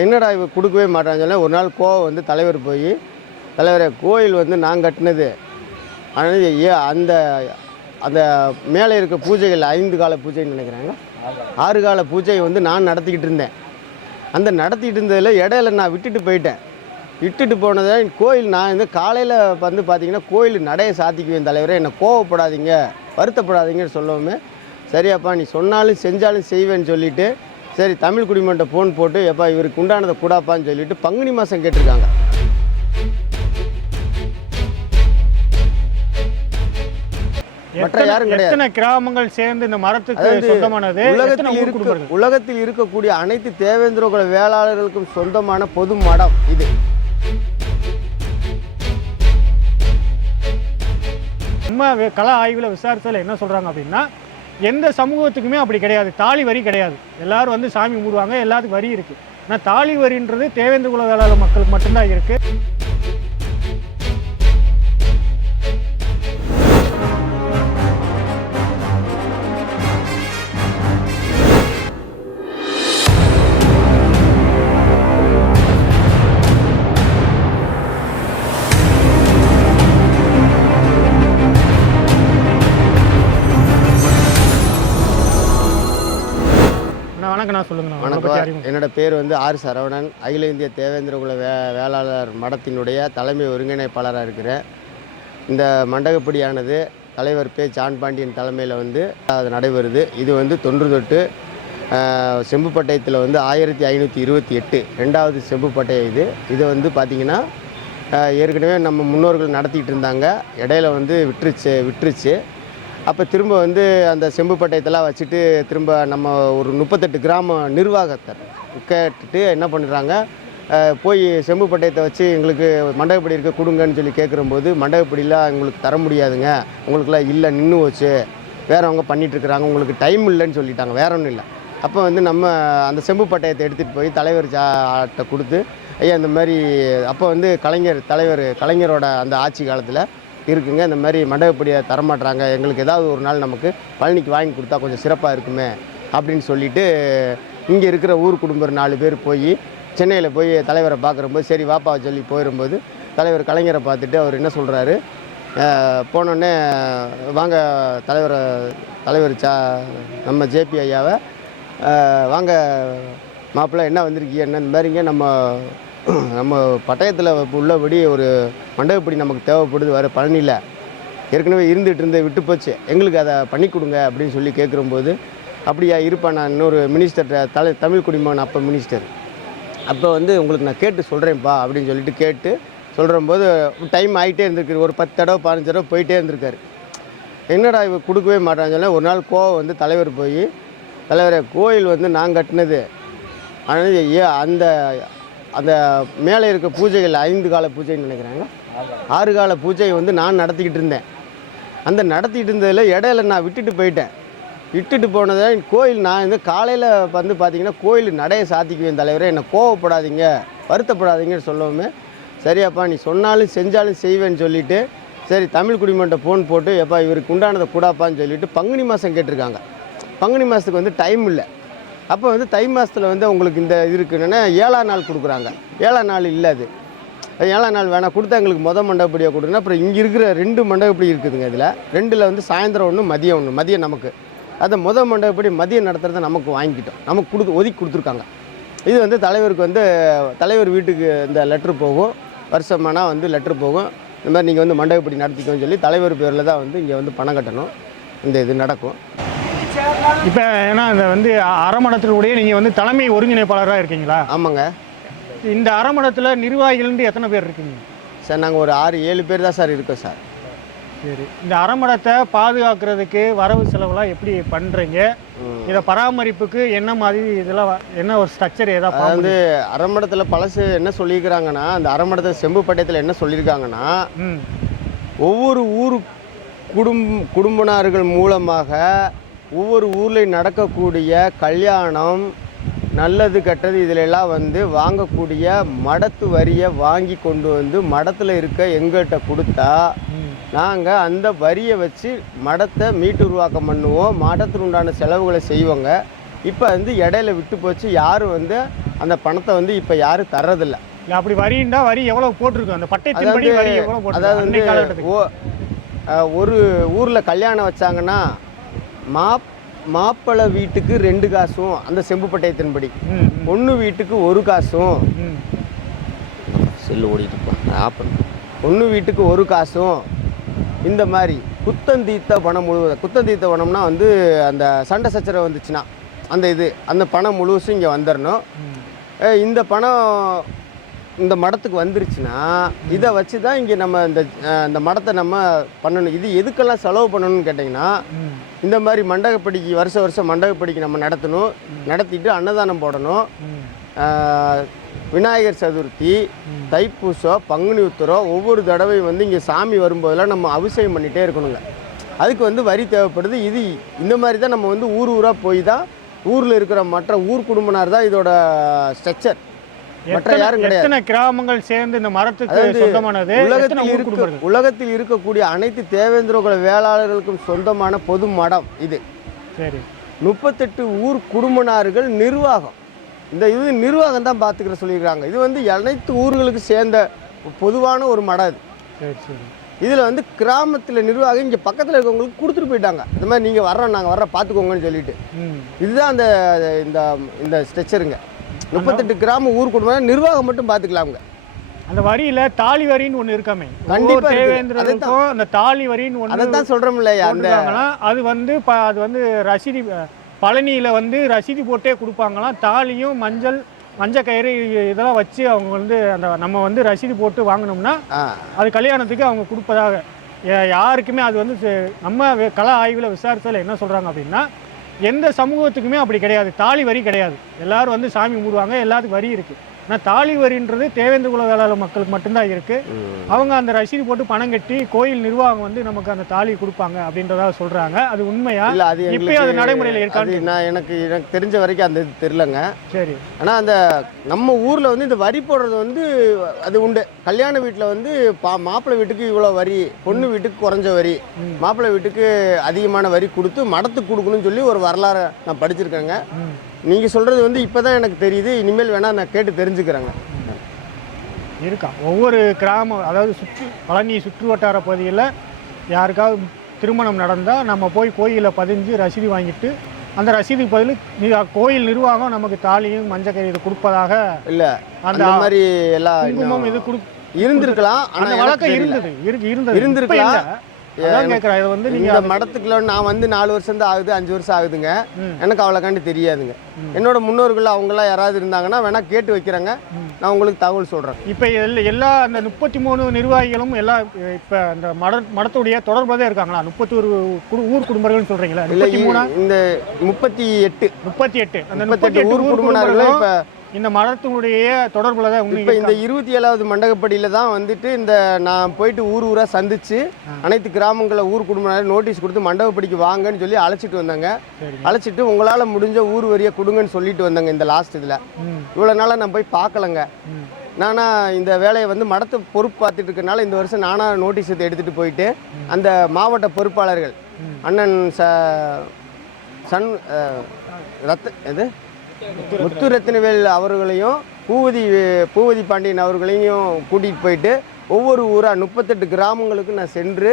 என்னடா இவ கொடுக்கவே மாட்டான்னு சொல்ல ஒரு நாள் கோவம் வந்து தலைவர் போய், தலைவரே கோயில் வந்து நான் கட்டினது, ஆனால் அந்த அந்த மேலே இருக்க பூஜைகள் 5 கால பூஜைன்னு நினைக்கிறாங்க, 6 கால பூஜை வந்து நான் நடத்திக்கிட்டு இருந்தேன். அந்த நடத்திக்கிட்டு இருந்ததில் இடையில நான் விட்டுட்டு போனதை கோயில் நான் வந்து காலையில் வந்து பார்த்திங்கன்னா கோயில் நடையை சாத்திக்குவேன் தலைவரே, என்னை கோவப்படாதீங்க வருத்தப்படாதீங்கன்னு சொல்லவுமே, சரியாப்பா நீ சொன்னாலும் செஞ்சாலும் செய்வேன்னு சொல்லிவிட்டு, சரி தமிழ் குடிமன்ட்ட ஃபோன் போட்டு எப்பா இவருக்கு உண்டானதை கூடாப்பான்னு சொல்லிவிட்டு பங்குனி மாதம் கேட்டிருக்காங்க. மற்ற யாரும் கிடையாது. எத்தனை கிராமங்கள் சேர்ந்து இந்த மரத்துக்கு சொந்தமானது? உலகத்தில் இருக்கக்கூடிய அனைத்து தேவேந்திர குல வேளாளர்களுக்கும் சொந்தமான பொது மடம் இது. நம்ம கள ஆய்வில் விசாரித்ததில் என்ன சொல்கிறாங்க அப்படின்னா, எந்த சமூகத்துக்குமே அப்படி கிடையாது, தாலி வரி கிடையாது. எல்லாரும் வந்து சாமி கும்பிடுவாங்க, எல்லாத்துக்கும் வரி இருக்குது. ஆனால் தாலி வரின்றது தேவேந்திர குல வேளாளர் மக்களுக்கு மட்டும்தான் இருக்குது. வணக்கம், என்னோட பேர் வந்து ஆர் சரவணன். அகில இந்திய தேவேந்திர குல வேளாளர் மடத்தினுடைய தலைமை ஒருங்கிணைப்பாளராக இருக்கிறேன். இந்த மண்டகப்படியானது தலைவர் பே ஜான் பாண்டியன் தலைமையில் வந்து அது நடைபெறுது. இது வந்து தொன்று தொட்டு செம்பு பட்டயத்தில் வந்து 1528 2வது செம்பு பட்டயம் இது. இதை வந்து பார்த்திங்கன்னா ஏற்கனவே நம்ம முன்னோர்கள் நடத்திட்டு இருந்தாங்க, இடையில வந்து விட்டுருச்சு. அப்போ திரும்ப வந்து அந்த செம்பு பட்டயத்தெல்லாம் வச்சுட்டு திரும்ப நம்ம ஒரு 38 கிராம நிர்வாகத்தை கேட்டுட்டு என்ன பண்ணுறாங்க, போய் செம்பு பட்டயத்தை வச்சு எங்களுக்கு மண்டகப்படி இருக்க கொடுங்கன்னு சொல்லி கேட்குறம்போது, மண்டகப்படிலாம் உங்களுக்கு தர முடியாதுங்க, உங்களுக்குலாம் இல்லை நின்று வச்சு வேறவங்க பண்ணிகிட்ருக்குறாங்க, உங்களுக்கு டைம் இல்லைன்னு சொல்லிட்டாங்க, வேற ஒன்றும் இல்லை. அப்போ வந்து நம்ம அந்த செம்பு பட்டயத்தை எடுத்துகிட்டு போய் தலைவர் ஆட்ட கொடுத்து, ஐயா இந்த மாதிரி அப்போ வந்து கலைஞரோட அந்த ஆட்சி காலத்தில் இருக்குங்க, இந்த மாதிரி மண்டகப்படியை தரமாட்டுறாங்க, எங்களுக்கு ஏதாவது ஒரு நாள் நமக்கு பழனிக்கு வாங்கி கொடுத்தா கொஞ்சம் சிறப்பாக இருக்குமே அப்படின்னு சொல்லிவிட்டு இங்கே இருக்கிற ஊர் குடும்பம் 4 பேர் போய் சென்னையில் போய் தலைவரை பார்க்குறம்போது, சரி வாப்பா சொல்லி போயிடும்போது தலைவர் கலைஞரை பார்த்துட்டு அவர் என்ன சொல்கிறாரு, போனோடனே வாங்க தலைவர் நம்ம ஜேபி ஐயாவை வாங்க மாப்பிள்ளை என்ன வந்திருக்கீங்க, என்ன இந்த மாதிரிங்க நம்ம பட்டயத்தில் உள்ளபடி ஒரு மண்டகப்படி நமக்கு தேவைப்படுது, வர பழனியில் ஏற்கனவே இருந்துகிட்டு விட்டு போச்சு, எங்களுக்கு அதை பண்ணி கொடுங்க அப்படின்னு சொல்லி கேட்குறம்போது, அப்படியா இருப்பா நான் இன்னொரு மினிஸ்டர்கிட்ட தமிழ் குடிமகன் அப்போ மினிஸ்டர், அப்போ வந்து உங்களுக்கு நான் கேட்டு சொல்கிறேன்ப்பா அப்படின்னு சொல்லிட்டு கேட்டு சொல்கிறம்போது டைம் ஆகிட்டே இருந்திருக்கு, ஒரு 10 தடவை 15 தடவை போயிட்டே இருந்திருக்காரு. என்னடா இவ கொடுக்கவே மாட்டான்னு சொல்ல ஒரு நாள் கோவம் வந்து தலைவர் போய், தலைவரே கோயில் வந்து நான் கட்டினது, ஆனால் அந்த மேலே இருக்க பூஜைகள் 5 கால பூஜைன்னு நினைக்கிறாங்க, 6 கால பூஜை வந்து நான் நடத்திக்கிட்டு இருந்தேன். அந்த நடத்திக்கிட்டு இருந்ததில் இடையில நான் விட்டுட்டு போனதை கோயில் நான் வந்து காலையில் வந்து பார்த்திங்கன்னா கோயில் நடையை சாத்திக்குவேன் தலைவரே, என்னை கோவப்படாதீங்க வருத்தப்படாதீங்கன்னு சொல்லவுமே, சரியாப்பா நீ சொன்னாலும் செஞ்சாலும் செய்வேன்னு சொல்லிவிட்டு, சரி தமிழ் குடிமன்ட்ட ஃபோன் போட்டு எப்பா இவருக்கு உண்டானதை கூடாப்பான்னு சொல்லிவிட்டு பங்குனி மாதம் கேட்டிருக்காங்க. பங்குனி மாதத்துக்கு வந்து டைம் இல்லை. அப்போ வந்து தை மாதத்தில் வந்து உங்களுக்கு இந்த இது இருக்குன்னா 7ஆம் நாள் கொடுக்குறாங்க, 7ஆம் நாள் இல்லை, அது 7ஆம் நாள் வேணாம் கொடுத்தா எங்களுக்கு மண்டகப்படியாக கொடுங்க. அப்புறம் இங்கே இருக்கிற 2 மண்டகப்படி இருக்குதுங்க, இதில் 2ல் வந்து சாயந்தரம் ஒன்று மதியம் நமக்கு அதை மண்டகப்படி மதியம் நடத்துகிறத நமக்கு வாங்கிக்கிட்டோம், நமக்கு ஒதுக்கி கொடுத்துருக்காங்க. இது வந்து தலைவருக்கு வந்து தலைவர் வீட்டுக்கு இந்த லெட்ரு போகும், வருஷமானால் வந்து லெட்ரு போகும், இந்த மாதிரி நீங்கள் வந்து மண்டகப்படி நடத்திக்கோன்னு சொல்லி தலைவர் பேரில் தான் வந்து இங்கே வந்து பணம் கட்டணும், இந்த இது நடக்கும். இப்போ ஏன்னா இந்த வந்து அறமடத்தினுடைய நீங்கள் வந்து தலைமை ஒருங்கிணைப்பாளராக இருக்கீங்களா? ஆமாங்க. இந்த அறமடத்தில் நிர்வாகிகள் எத்தனை பேர் இருக்கீங்க சார்? நாங்கள் ஒரு 6-7 பேர் தான் சார் இருக்கோம் சார். சரி, இந்த அறமடத்தை பாதுகாக்கிறதுக்கு வரவு செலவுலாம் எப்படி பண்ணுறீங்க? இதை பராமரிப்புக்கு என்ன மாதிரி இதெல்லாம் என்ன ஒரு ஸ்ட்ரக்சர் ஏதாவது? வந்து அறமடத்தில் பழசு என்ன சொல்லியிருக்கிறாங்கன்னா, அந்த அறமடத்தை செம்பு பட்டயத்தில் என்ன சொல்லியிருக்காங்கன்னா, ஒவ்வொரு ஊர் குடும்பனார்கள் மூலமாக ஒவ்வொரு ஊரில் நடக்கக்கூடிய கல்யாணம் நல்லது கெட்டது இதிலெல்லாம் வந்து வாங்கக்கூடிய மடத்து வரியை வாங்கி கொண்டு வந்து மடத்தில் இருக்க எங்கள்கிட்ட கொடுத்தா நாங்கள் அந்த வரியை வச்சு மடத்தை மீட்டுருவாக்கம் பண்ணுவோம், மடத்தில் உண்டான செலவுகளை செய்வோங்க. இப்போ வந்து இடையில விட்டு போச்சு. யாரும் வந்து அந்த பணத்தை வந்து இப்போ யாரும் தர்றதில்ல. இல்லை அப்படி வரின்னா வரி எவ்வளோ போட்டிருக்கு அந்த பட்டயத்தின்படி அதாவது வரி எவ்வளோ போட்டிருக்கு அதாவது வந்து அன்னைய காலகட்டத்துக்கு? ஒரு ஊரில் கல்யாணம் வச்சாங்கன்னா மாப்பிள்ளை வீட்டுக்கு 2 காசும் அந்த செம்பு பட்டயத்தின்படி, பொண்ணு வீட்டுக்கு 1 காசும், செல்லு ஓடிட்டு இருப்பான், பொண்ணு வீட்டுக்கு 1 காசும், இந்த மாதிரி குத்தந்தீர்த்த பணம் முழுவதும். குத்தந்தீர்த்த பணம்னா வந்து அந்த சண்டை சச்சரவு வந்துச்சுன்னா அந்த பணம் முழுசும் இங்கே வந்துடணும். இந்த பணம் இந்த மடத்துக்கு வந்துருச்சுன்னா இதை வச்சு தான் இங்கே நம்ம இந்த மடத்தை நம்ம பண்ணணும். இது எதுக்கெல்லாம் செலவு பண்ணணும்னு கேட்டிங்கன்னா, இந்த மாதிரி மண்டகப்படிக்கு வருஷம் மண்டகப்படிக்கு நம்ம நடத்திட்டு அன்னதானம் போடணும். விநாயகர் சதுர்த்தி, தைப்பூசம், பங்குனி உத்திரம் ஒவ்வொரு தடவையும் வந்து இங்கே சாமி வரும்போதெல்லாம் நம்ம அபிஷேகம் பண்ணிகிட்டே இருக்கணுங்க. அதுக்கு வந்து வரி தேவைப்படுது. இந்த மாதிரி தான் நம்ம வந்து ஊராக போய் தான் ஊரில் இருக்கிற மற்ற ஊர் குடும்பனார் தான் இதோட ஸ்ட்ரக்சர். மற்ற யாரும் கிடையாது. எத்தனை கிராமங்கள் சேர்ந்து இந்த மரத்துக்கு சொந்தமானது? உலகத்தில் இருக்கக்கூடிய அனைத்து தேவேந்திரகுல வேளாளர்களுக்கும் சொந்தமான பொது மடம் இது. சரி, 38 ஊர் குடும்பனார்கள் நிர்வாகம். இது நிர்வாகம் தான் பார்த்துக்கிற சொல்லியிருக்காங்க. இது வந்து அனைத்து ஊர்களுக்கு சேர்ந்த பொதுவான ஒரு மடம் இது. சரி சரி. இதில் வந்து கிராமத்தில் நிர்வாகம் இங்கே பக்கத்தில் இருக்கவங்களுக்கு கொடுத்துட்டு போயிட்டாங்க. இந்த மாதிரி நீங்கள் நாங்கள் வர்ற பார்த்துக்கோங்கன்னு சொல்லிட்டு. இதுதான் இந்த ஸ்ட்ரக்சருங்க. 38 கிராம ஊர் குடும்பம் நிர்வாகம் மட்டும் பார்த்துக்கலாமுங்க. அந்த வரியில தாலி வரின்னு ஒன்று இருக்காமே, கண்டிப்பா தேவேந்திரருக்கும் அந்த தாலி வரின்னு ஒன்று, அதான் சொல்கிறோம் இல்லையா, அது வந்து ரசீதி பழனியில் வந்து ரசீதி போட்டே கொடுப்பாங்களாம். தாலியும் மஞ்சள் கயிறு இதெல்லாம் வச்சு அவங்க வந்து நம்ம வந்து ரசீது போட்டு வாங்கினோம்னா அது கல்யாணத்துக்கு அவங்க கொடுப்பதாக. யாருக்குமே அது வந்து நம்ம கள ஆய்வில் விசாரித்ததில் என்ன சொல்கிறாங்க அப்படின்னா, எந்த சமூகத்துக்குமே அப்படி கிடையாது. தாலி வரி கிடையாது. எல்லாரும் வந்து சாமி கும்பிடுவாங்க, எல்லாத்துக்கும் வரி இருக்குது. ஆனால் தாலி வரின்றது தேவேந்திர குல வேளாளர் மக்களுக்கு மட்டும்தான் இருக்குது. அவங்க அந்த ரசீது போட்டு பணம் கட்டி கோயில் நிர்வாகம் வந்து நமக்கு அந்த தாலி கொடுப்பாங்க அப்படின்றதாக சொல்கிறாங்க. அது உண்மையா? இல்லை, அது இப்போ அது நடைமுறையில் இருக்காது. எனக்கு தெரிஞ்ச வரைக்கும் அந்த இது தெரிலங்க. சரி. ஆனால் அந்த நம்ம ஊரில் வந்து இந்த வரி போடுறது வந்து அது உண்டு. கல்யாண வீட்டில் வந்து மாப்பிள்ளை வீட்டுக்கு இவ்வளோ வரி, பொண்ணு வீட்டுக்கு குறைஞ்ச வரி, மாப்பிள்ளை வீட்டுக்கு அதிகமான வரி கொடுத்து மடத்துக்கு கொடுக்கணும்னு சொல்லி ஒரு வரலாறு நான் படிச்சிருக்கேங்க. நீங்கள் சொல்கிறது வந்து இப்போ தான் எனக்கு தெரியுது. இனிமேல் வேணால் நான் கேட்டு தெரிஞ்சுக்கிறேங்க. இருக்கா ஒவ்வொரு கிராமம், அதாவது பழனி சுற்று வட்டார பகுதியில் யாருக்காவது திருமணம் நடந்தால் நம்ம போய் கோயிலில் பதிஞ்சு ரசீது வாங்கிட்டு அந்த ரசீதுக்கு பதில் கோயில் நிர்வாகம் நமக்கு தாலியும் மஞ்சக்கயிறு இது கொடுப்பதாக. இல்லை, அந்த மாதிரி எல்லாம் குங்குமம் இது இருந்திருக்கலாம். அந்த வழக்கம் இருந்திருக்கலாம். இந்த மடத்துக்குள்ள நான் வந்து 4 வருஷம் தான் ஆகுது, 5 வருஷம் ஆகுதுங்க. எனக்கு அவ்வளோக்காண்டி தெரியாதுங்க. என்னோட முன்னோர்கள் அவங்களாம் யாராவது இருந்தாங்கன்னா வேணா கேட்டு வைக்கிறாங்க, நான் உங்களுக்கு தகவல் சொல்கிறேன். இப்போ எல்லா அந்த 33 நிர்வாகிகளும் எல்லாம் இப்போ அந்த மடத்துடைய தொடர்பாக தான் இருக்காங்களா? 31 ஊர் குடும்பங்கள்னு சொல்கிறீங்களா? இல்லை, இந்த 38 அந்த 38 ஊர் குடும்பங்களும் இப்போ இந்த மடத்தினுடைய தொடர்புல தான். இப்போ இந்த 27வது மண்டகப்படியில் தான் வந்துட்டு நான் போயிட்டு ஊராக சந்திச்சு அனைத்து கிராமங்களில் ஊர் குடும்பம் நோட்டீஸ் கொடுத்து மண்டகப்படிக்கு வாங்கன்னு சொல்லி அழைச்சிட்டு வந்தாங்க. அழைச்சிட்டு உங்களால் முடிஞ்ச ஊர் வரியை கொடுங்கன்னு சொல்லிட்டு வந்தாங்க. இந்த லாஸ்ட் இதில் இவ்வளோ நாளாக நான் போய் பார்க்கலங்க. நானா இந்த வேலையை வந்து மடத்தை பொறுப்பு பார்த்துட்டு இருக்கனால இந்த வருஷம் நானாக நோட்டீஸ் எடுத்துகிட்டு போயிட்டு அந்த மாவட்ட பொறுப்பாளர்கள் அண்ணன் முத்துரத்தினவேல் அவர்களையும் பூவதி பாண்டியன் அவர்களையும் கூட்டிகிட்டு போயிட்டு ஒவ்வொரு ஊராக 38 கிராமங்களுக்கு நான் சென்று